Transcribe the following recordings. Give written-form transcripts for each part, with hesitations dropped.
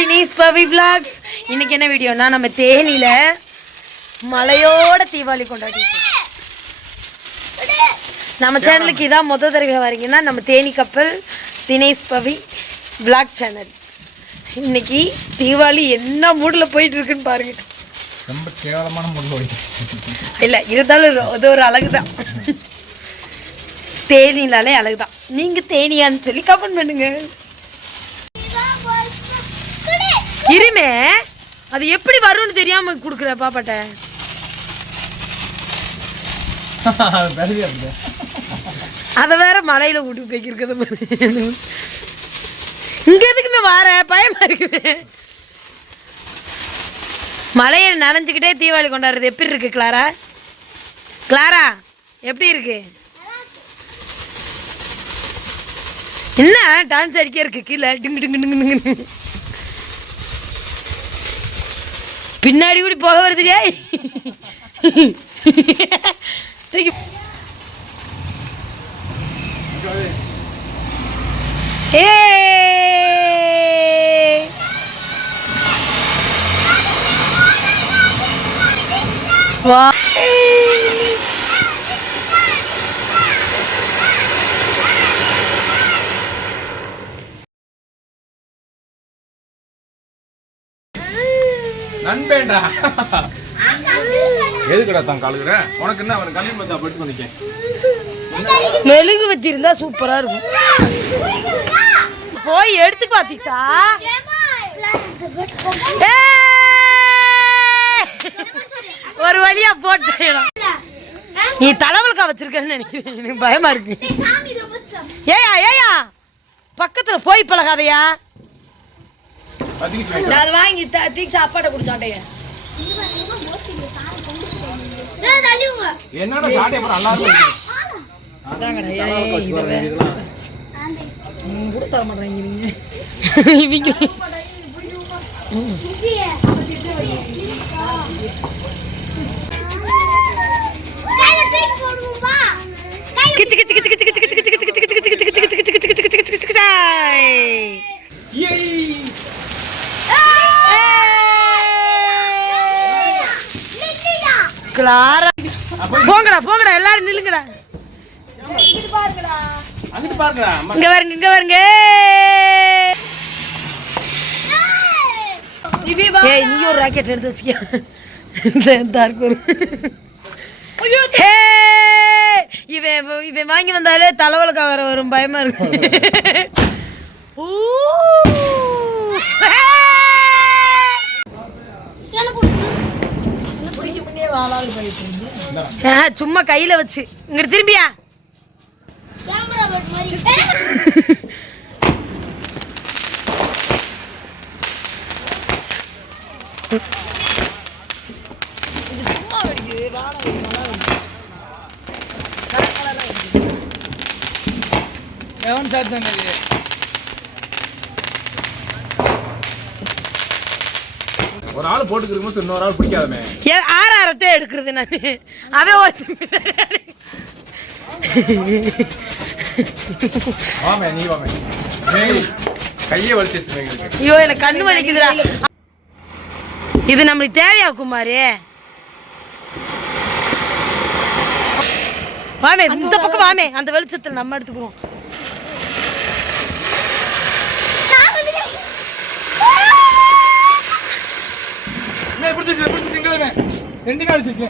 தினேஷ் பவி vlogs. இன்னைக்கு என்ன வீடியோனா நம்ம தேனியில மலையோட தீபாவளி கொண்டாடிட்டு நம்ம சேனலுக்கு இதான் முதல் தடவை வரீங்கன்னா நம்ம தேனி கப்பல் தினேஷ் பவி vlog சேனல். இன்னைக்கு தீபாவளி என்ன மூட்ல போயிட்டு இருக்குன்னு பாருங்க. ரொம்ப கேவலமான மூட்ல போயிட்டு இல்ல இருந்தாலும் அது ஒரு அழகுதான். தேனினாலே அழகுதான். நீங்க தேனியான்னு சொல்லி கமெண்ட் பண்ணுங்க. இருமே அது எப்படி வரும்னு தெரியாம குடுக்குற பாப்பாட்ட. அத வேற மலையில கூட்டி போய்க்கிருக்கிறது. இங்க எதுக்குமே வார பயமா இருக்குது. மலையில நனைஞ்சுக்கிட்டே தீபாவளி கொண்டாடுறது எப்படி இருக்கு கிளாரா? கிளாரா எப்படி இருக்கு? என்ன டான்ஸ் அடிக்க இருக்கு கீழே டிங்கு டிங்கு டிங்கு டிங்கு. பின்னாடி கூடி போக வருதுடியா. வா நண்பேண்டா எதுக்குடா தான் காலுக்குற? உனக்கு என்ன அவன் கண்ணி மத்தா பட்டு பண்ணிக்க. மெழுகு வச்சிருந்தா சூப்பரா இருக்கும். போய் எடுத்துக்கு வாத்திச்சா. ஒரு வழியா போட்டேன். நீ தலைவலுக்கா வச்சிருக்கன்னு நினைக்கிறேன். எனக்கு பயமா இருக்கு. ஏயா ஏயா பக்கத்துல போய் பழகாதையா. நான் வாங்கி தீக்கு சாப்பாடை குடிச்சாட்டைய. என்னடா சாட்டை அப்புறம் நல்லா இருக்கு. அதாங்கடா இத கூட தர மாட்டேங்க நீங்க. இவங்க கிச்சு கிச்சு கிச்சு கிச்சு கிச்சு கிச்சு கிச்சு கிச்சு கிச்சு கிச்சு கிச்சு கிச்சு கிச்சு கிச்சு கிச்சு கிச்சு கிச்சு கிச்சு. கிளாரா போங்கடா போங்கடா எல்லாரும் நில்லுங்கடா. இங்க வருங்க இங்க வருங்க. ஏய் நீ ஒரு ராக்கெட் எடுத்து வச்சுக்க. இவன் வாங்கி வந்தாலே தலைவலுக்கா வர வரும். பயமா இருக்கும். சும்மா கையில வச்சு இங்க திரும்பியா. ஒரு ஆள் போட்டுக்கிறோம் இன்னொரு ஆள் பிடிக்காதமே. ஆறாரத்தை எடுக்கிறது நான். அவன் நீ வாமே கையை வலிச்சு. ஐயோ எனக்கு கண்ணு வலிக்குதுடா. இது நம்மளுக்கு தேவையா குமாரி? வாமே இந்த பக்கம் வாமே. அந்த வெளிச்சத்தில் நம்ம எடுத்துக்குவோம். ரெண்டு நாள் வச்சு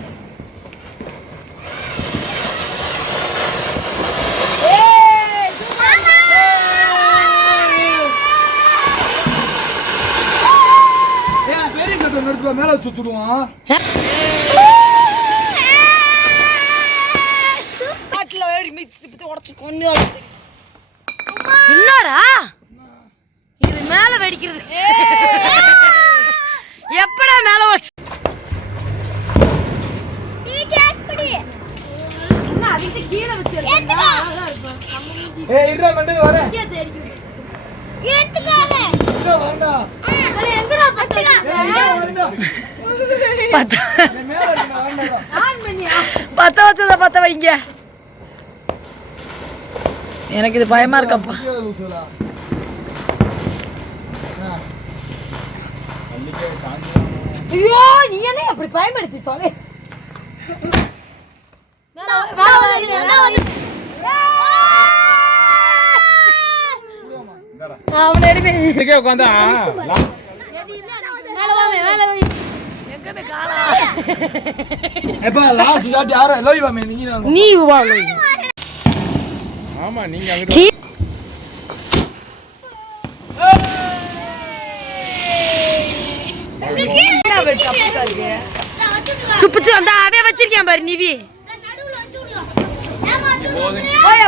மேல வச்சு வச்சுடுவான். என்னடா இது மேல வெடிக்கிறது? எப்படா மேல வச்சு கீழே வச்சு பத்த வச்சத பத்த வைங்க. எனக்கு இது பயமா இருக்கப்பா. ஐயோ நீ என்ன அப்படி பயன்படுத்தி தொலை அவனை எடுப்பேன் உட்காந்தா நீ ஆமா நீங்க அங்கிட்டு சுப்புச்சு அந்த அவன் வச்சிருக்கேன் பாரு நிவி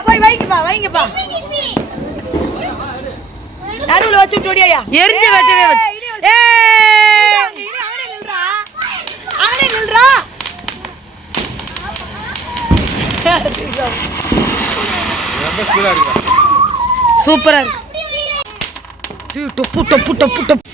போய் வைங்கப்பா நடுவில் வச்சு விட்டு எரிஞ்ச வெட்டவே வச்சு சூப்பரா இருக்கு டொப்பு டொப்பு டொப்பு டொப்பு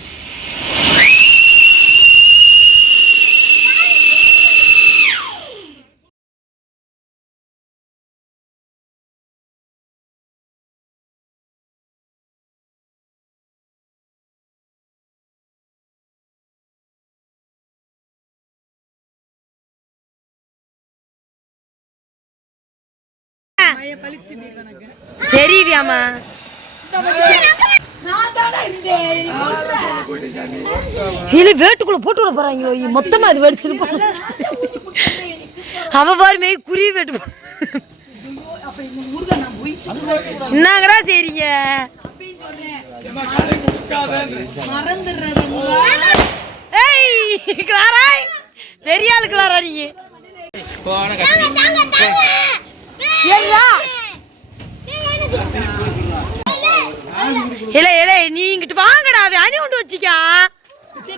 தெரியுவியாமா இல்ல வேட்டுக்குள்ள போட்டு விட போறாங்களோ மொத்தமா அது வெடிச்சிருப்பாங்க அவ பாருமே குருவி வேட்டு என்னங்கடா சரிங்க கிளாரா பெரிய ஆளு கிளாரா நீங்க இல்ல இல்ல நீ இங்கிட்டு வாங்கடா அணி கொண்டு வச்சிக்கா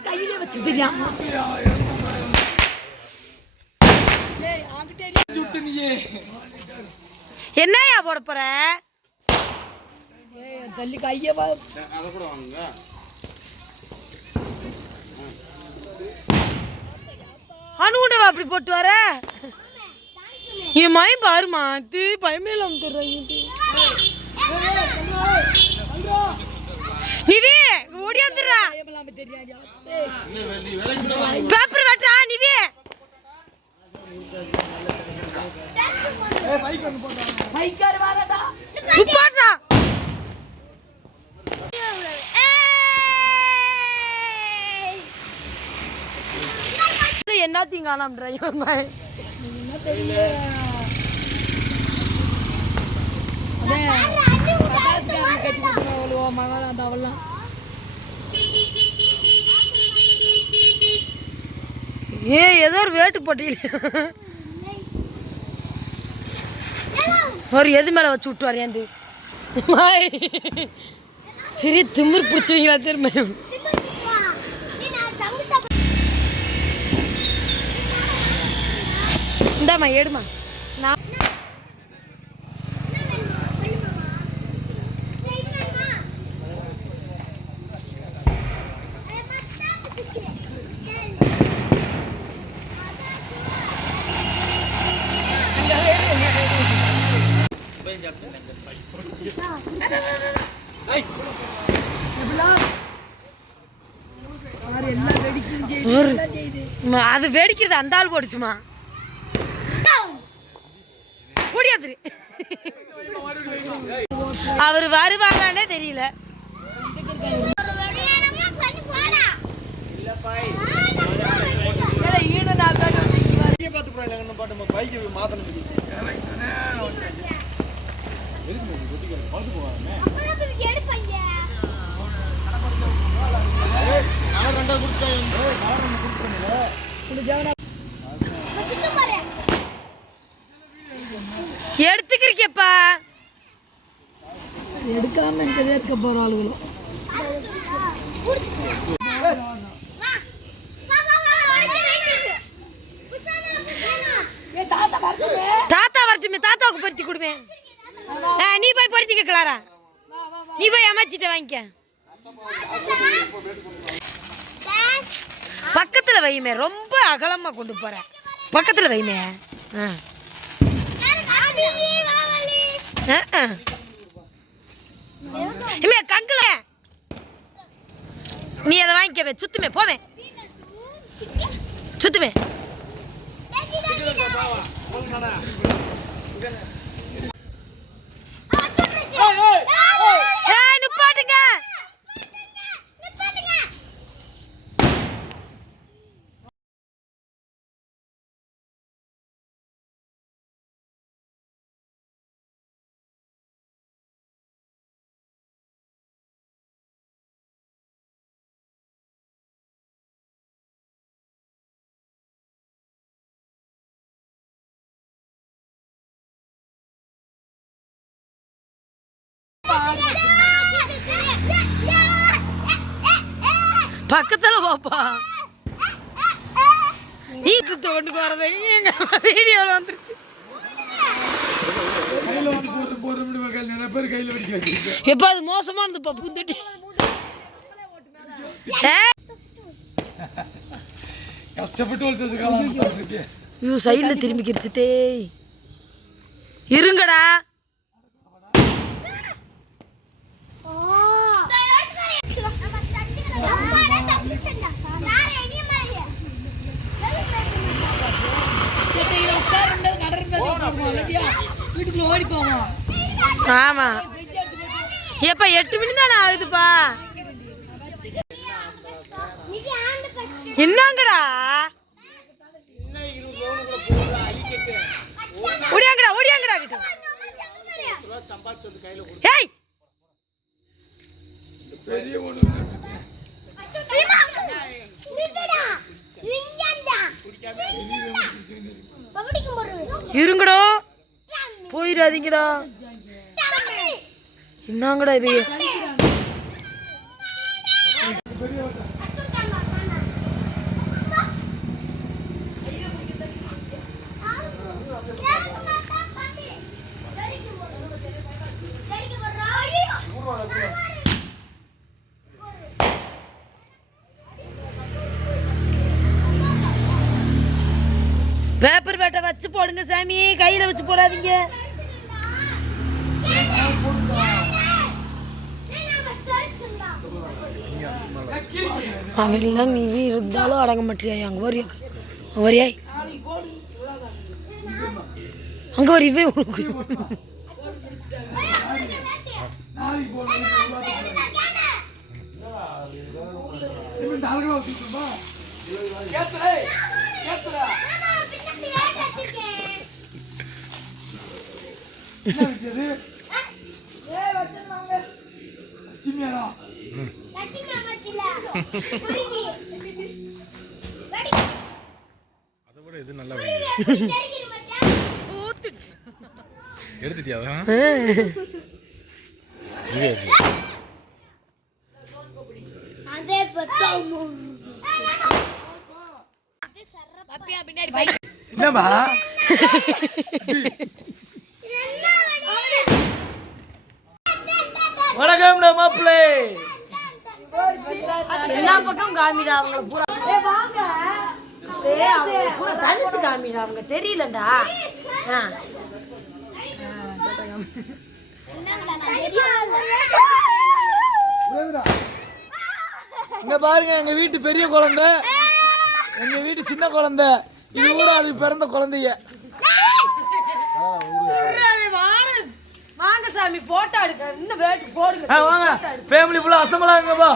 கையிலே வச்சுக்கிறியா என்னையா போட போற தள்ளி கைய அணுகுண்டவா அப்படி போட்டு வர என் மயம் பாருமா அது பயமே இல்லாம நிவி ஓடியாந்துடுறா பேப்பர் வெட்டா நிவி போட்டா என்னத்தையும் காணாம ஏதோ ஒரு வேட்டு போட்டியில் ஒரு எது மேல வச்சு விட்டு வரையாண்டு சரி திமிர் பிடிச்சவங்களா திரும்ப இந்தாம்மா எடுமா நான் அது வெடிக்கிறது அந்த ஆள் போடுச்சுமா முடியாது அவர் வருவாங்கன்னே தெரியல எடுத்துக்கிறீங்கப்பா எடுக்காம இருக்க போற ஆளுகளும் தாத்தா வரட்டுமே தாத்தாவுக்கு பருத்தி கொடுமே நீ போய் பருத்திக்க கிளாரா நீ போய் அமைச்சிட்ட வாங்கிக்க பக்கத்துல வைமே ரொம்ப அகலமா கொண்டு போற பக்கத்துல வைமே கங்குல நீ அதை வாங்கிக்கவே சுத்துமே போவேன் சுத்துவேன். நிப்பாட்டுங்க. பக்கத்துல பாப்பா நீ கொண்டு போறத வீடியோல வந்துருச்சு. எப்ப அது மோசமா இருந்துப்பா பூந்தட்டி. கஷ்டப்பட்டு சைட்ல திரும்பிக்கிருச்சு தேய். இருங்கடா. ஆமா எப்ப 8 மணி தானே ஆகுதுப்பா. என்னங்கடா ஓடியாங்கடா ஓடியாங்கடா கிட்ட. ஏய் பெரிய ஒண்ணு இருங்கடா போயிடாதீங்கடா. என்னங்கடா இது? பேப்பர் வேட்டை வச்சு போடுங்க சாமி, கையில வச்சு போடாதீங்க. அவெல்லாம் நீ இருந்தாலும் அடங்க மாட்டியா? அங்க வரியா வரியாய் அங்க வரிவே உனக்கு இது நல்லா எடுத்துட்டியா? என்னமா வணக்கம் மாப்பிள்ளை. எல்லா பக்கம் காமிடா அவங்கள பூரா. பூரா தனிச்சு காமிடா, அவங்க தெரியலடா. இங்க பாருங்க, எங்க வீட்டு பெரிய குழந்தை, எங்க வீட்டு சின்ன குழந்தை, இது கூட அது பிறந்த குழந்தைய. வாங்க சாமி போட்டோ எடுக்க. இன்னும் வேட்டு போடுங்க. வாங்க ஃபேமிலி ஃபுல்லா அசம்பலாங்கப்பா.